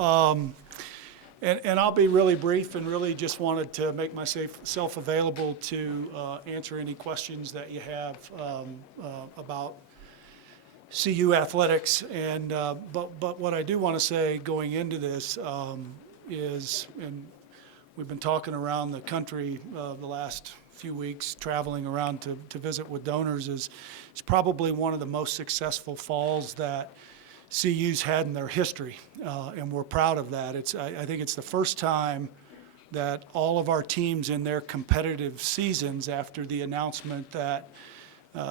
And I'll be really brief and really just wanted to make myself available to answer any questions that you have about CU athletics. And but what I do want to say going into this is, and we've been talking around the country the last few weeks, traveling around to visit with donors, is it's probably one of the most successful falls that CU's had in their history, and we're proud of that. I think it's the first time that all of our teams in their competitive seasons, after the announcement that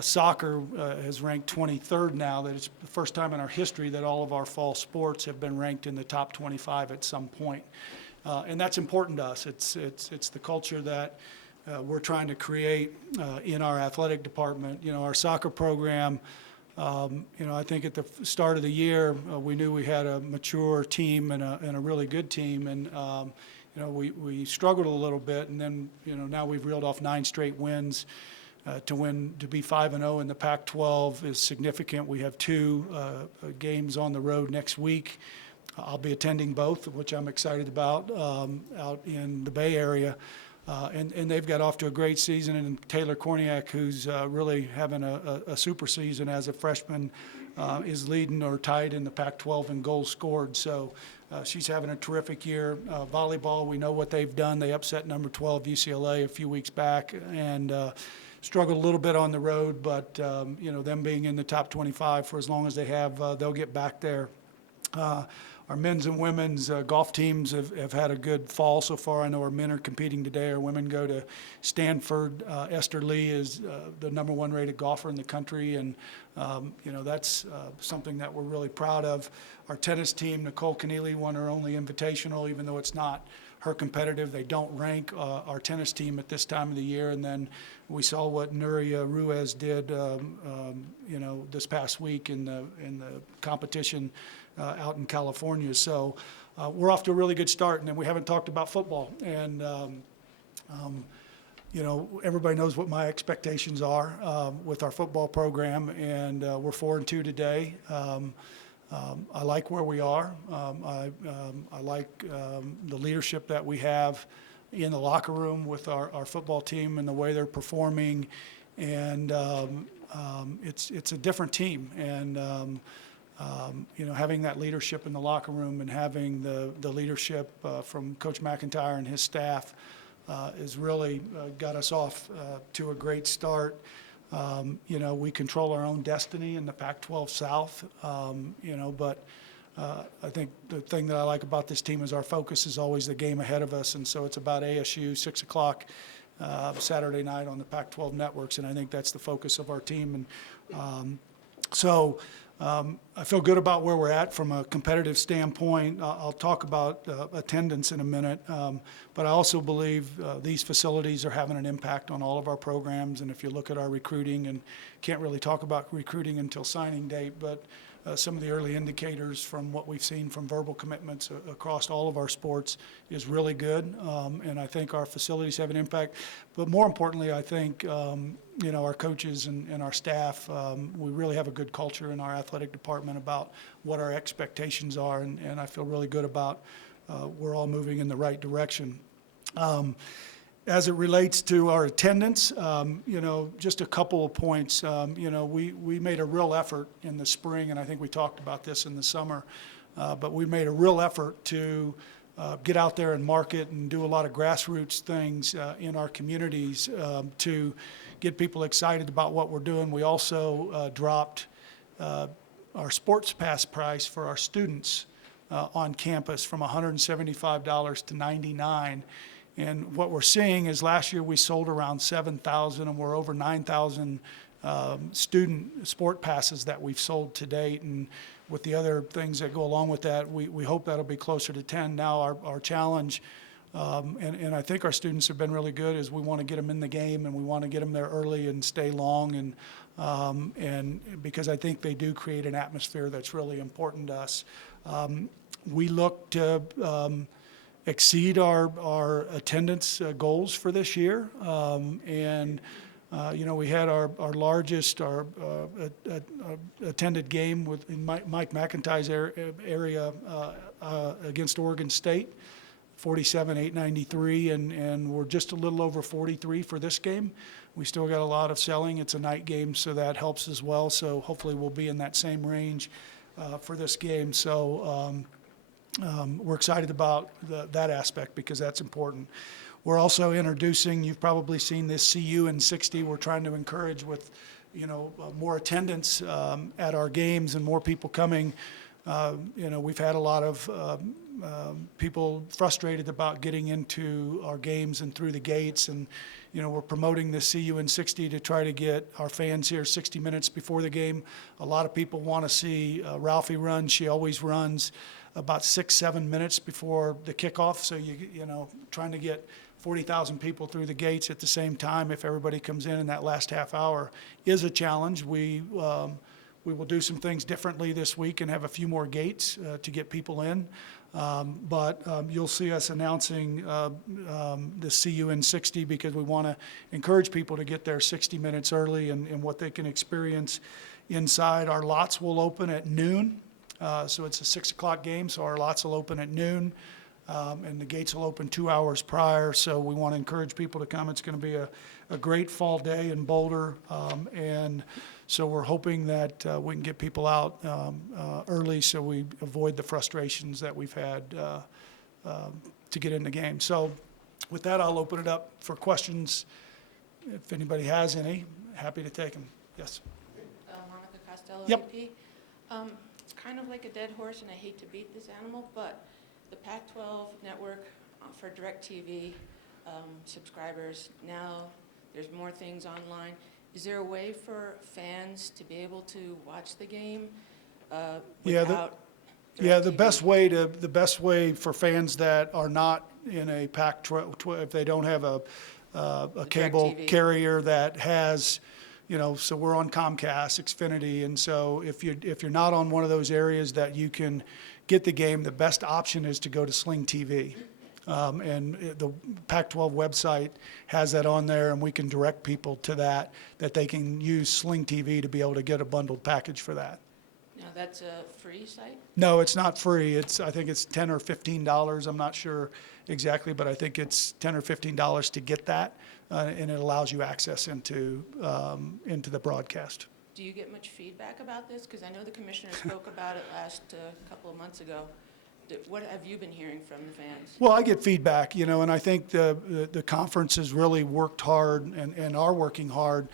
soccer has ranked 23rd now, that it's the first time in our history that all of our fall sports have been ranked in the top 25 at some point. And that's important to us. It's the culture that we're trying to create in our athletic department. You know, our soccer program, I think at the start of the year, we knew we had a mature team and a really good team, and we struggled a little bit, and then now we've reeled off 9 straight wins. To be 5-0 in the Pac-12 is significant. We have 2 games on the road next week. I'll be attending both, which I'm excited about, out in the Bay Area. And they've got off to a great season, and Taylor Korniak, who's really having a super season as a freshman, is leading or tied in the Pac-12 in goals scored. So she's having a terrific year. Volleyball, we know what they've done. They upset number 12 UCLA a few weeks back and struggled a little bit on the road, but them being in the top 25 for as long as they have, they'll get back there. Our men's and women's golf teams have had a good fall so far. I know our men are competing today. Our women go to Stanford. Esther Lee is the #1 rated golfer in the country, and that's something that we're really proud of. Our tennis team, Nicole Keneally, won her only invitational, even though it's not her competitive. They don't rank our tennis team at this time of the year. And then we saw what Nuria Ruiz did, this past week in the competition out in California. So we're off to a really good start. And then we haven't talked about football. And everybody knows what my expectations are with our football program, and we're 4-2 today. I like where we are. I like the leadership that we have in the locker room with our football team and the way they're performing. And it's a different team. And having that leadership in the locker room and having the leadership from Coach McIntyre and his staff has really got us off to a great start. We control our own destiny in the Pac-12 South, but I think the thing that I like about this team is our focus is always the game ahead of us, and so it's about ASU, 6 o'clock Saturday night on the Pac-12 networks, and I think that's the focus of our team. And I feel good about where we're at from a competitive standpoint. I'll talk about attendance in a minute, but I also believe these facilities are having an impact on all of our programs. And if you look at our recruiting, and can't really talk about recruiting until signing date, but some of the early indicators from what we've seen from verbal commitments across all of our sports is really good. And I think our facilities have an impact. But more importantly, I think, our coaches and our staff, we really have a good culture in our athletic department about what our expectations are. And I feel really good about we're all moving in the right direction. As it relates to our attendance, just a couple of points. We made a real effort in the spring, and I think we talked about this in the summer, but we made a real effort to get out there and market and do a lot of grassroots things in our communities to get people excited about what we're doing. We also dropped our sports pass price for our students on campus from $175 to $99. And what we're seeing is last year we sold around 7,000, and we're over 9,000 student sport passes that we've sold to date. And with the other things that go along with that, we hope that'll be closer to 10. Now our challenge, and I think our students have been really good, is we want to get them in the game, and we want to get them there early and stay long. And because I think they do create an atmosphere that's really important to us. We look to exceed our attendance goals for this year. We had our largest attended game in Mike McIntyre's area against Oregon State, 47-893, and we're just a little over 43 for this game. We still got a lot of selling. It's a night game, so that helps as well. So hopefully we'll be in that same range for this game. So we're excited about that aspect because that's important. We're also introducing, you've probably seen this CU in 60. We're trying to encourage with, more attendance at our games and more people coming. We've had a lot of people frustrated about getting into our games and through the gates, and we're promoting the CU in 60 to try to get our fans here 60 minutes before the game. A lot of people want to see Ralphie run. She always runs about 6-7 minutes before the kickoff, so trying to get 40,000 people through the gates at the same time if everybody comes in that last half hour is a challenge. We will do some things differently this week and have a few more gates to get people in. But you'll see us announcing the CU in 60 because we want to encourage people to get there 60 minutes early and what they can experience inside. Our lots will open at noon. So it's a 6 o'clock game, so our lots will open at noon. And the gates will open 2 hours prior, so we want to encourage people to come. It's going to be a great fall day in Boulder, and so we're hoping that we can get people out early so we avoid the frustrations that we've had to get in the game. So with that, I'll open it up for questions. If anybody has any, happy to take them. Yes? Monica Costello, Yep. AP. It's kind of like a dead horse, and I hate to beat this animal, but the Pac-12 network for DirecTV subscribers, now there's more things online. Is there a way for fans to be able to watch the game without The DirecTV? best way for fans that are not in a Pac-12, if they don't have a cable DirecTV. carrier that has, so we're on Comcast, Xfinity, and so if you're not on one of those areas that you can get the game, the best option is to go to Sling TV. And the Pac-12 website has that on there, and we can direct people to that they can use Sling TV to be able to get a bundled package for that. Now, that's a free site? No, it's not free. I think it's $10 or $15. I'm not sure exactly, but I think it's $10 or $15 to get that, and it allows you access into the broadcast. Do you get much feedback about this? Because I know the commissioner spoke about it last couple of months ago. What have you been hearing from the fans? Well, I get feedback, and I think the conference has really worked hard and are working hard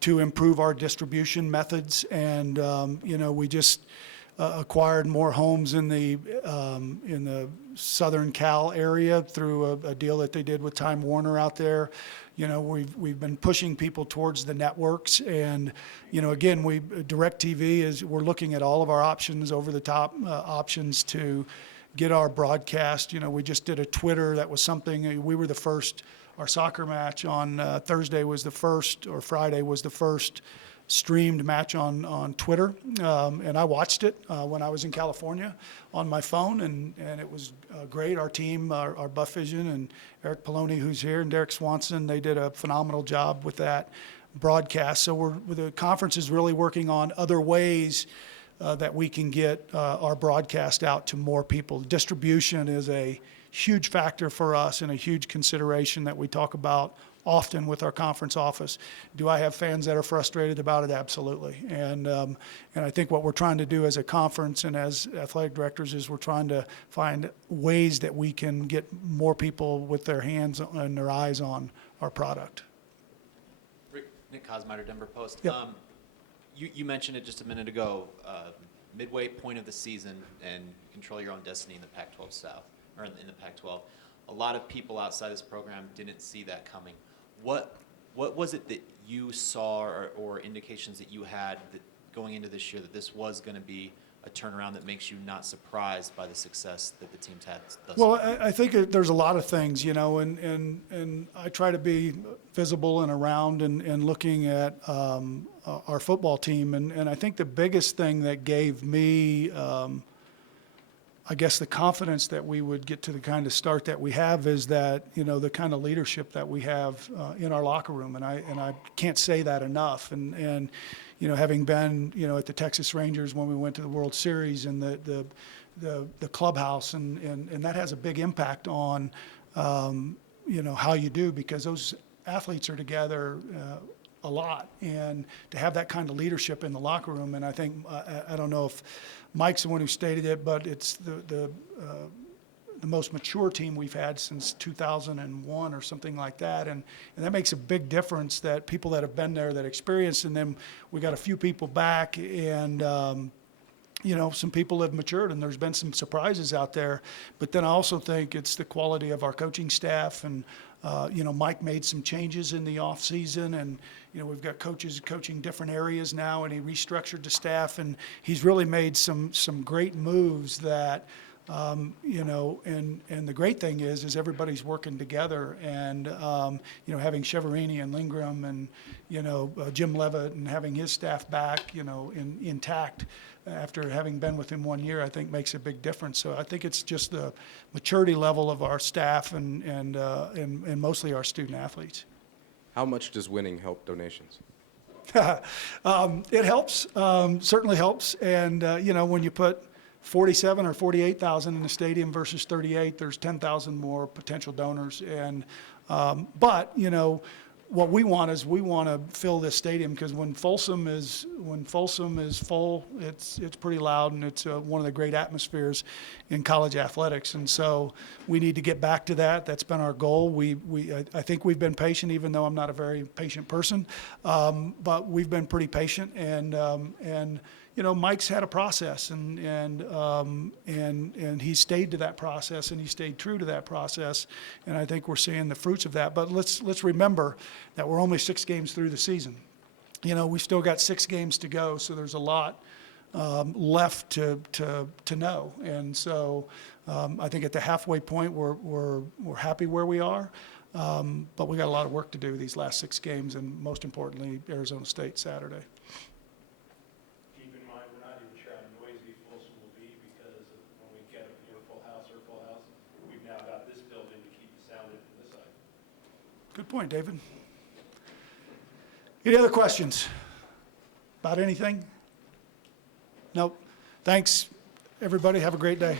to improve our distribution methods. And, we just acquired more homes in the Southern Cal area through a deal that they did with Time Warner out there. We've been pushing people towards the networks, and again, DirecTV we're looking at all of our options, over the top options to get our broadcast. We just did a Twitter that was something we were the first. Our soccer match on Thursday was the first, or Friday was the first streamed match on Twitter, and I watched it when I was in California on my phone, and it was great. Our team, our Buff Vision, and Eric Poloni, who's here, and Derek Swanson, they did a phenomenal job with that broadcast. So the conference is really working on other ways that we can get our broadcast out to more people. Distribution is a huge factor for us and a huge consideration that we talk about often with our conference office. Do I have fans that are frustrated about it? Absolutely. And I think what we're trying to do as a conference and as athletic directors is we're trying to find ways that we can get more people with their hands and their eyes on our product. Nick Kosmider, Denver Post. Yep. You mentioned it just a minute ago, midway point of the season and control your own destiny in the Pac-12 South, or in the Pac-12. A lot of people outside this program didn't see that coming. What was it that you saw or indications that you had that going into this year that this was going to be a turnaround that makes you not surprised by the success that the team's had thus Well, far? I think there's a lot of things, and I try to be visible and around and looking at our football team. And I think the biggest thing that gave me, I guess, the confidence that we would get to the kind of start that we have is that, the kind of leadership that we have in our locker room. And I can't say that enough. And having been, at the Texas Rangers when we went to the World Series, and the the clubhouse, and that has a big impact on, you know, how you do, because those athletes are together a lot, and to have that kind of leadership in the locker room. And I think, I don't know if Mike's the one who stated it, but it's the most mature team we've had since 2001 or something like that, and that makes a big difference, that people that have been there, that experienced, and then we got a few people back, and you know, some people have matured, and there's been some surprises out there. But then I also think it's the quality of our coaching staff, and you know, Mike made some changes in the off season, and you know, we've got coaches coaching different areas now, and he restructured the staff, and he's really made some great moves that, you know, and the great thing is everybody's working together, and you know, having Cheverini and Lingram and, you know, Jim Levitt, and having his staff back, you know, intact after having been with him 1 year, I think makes a big difference. So I think it's just the maturity level of our staff and mostly our student athletes. How much does winning help donations? It helps, certainly helps, and you know, when you put 47 or 48,000 in the stadium versus 38, there's 10,000 more potential donors. And but you know, what we want is we want to fill this stadium, because when Folsom is full, it's pretty loud, and it's one of the great atmospheres in college athletics. And so we need to get back to that. That's been our goal. I think we've been patient, even though I'm not a very patient person, but we've been pretty patient, and you know, Mike's had a process, and he stayed to that process, and he stayed true to that process, and I think we're seeing the fruits of that. But let's remember that we're only 6 games through the season. You know, we still got 6 games to go, so there's a lot left to know. And so I think at the halfway point, we're happy where we are, but we got a lot of work to do these last 6 games, and most importantly, Arizona State Saturday. Good point, David. Any other questions about anything? Nope. Thanks, everybody. Have a great day.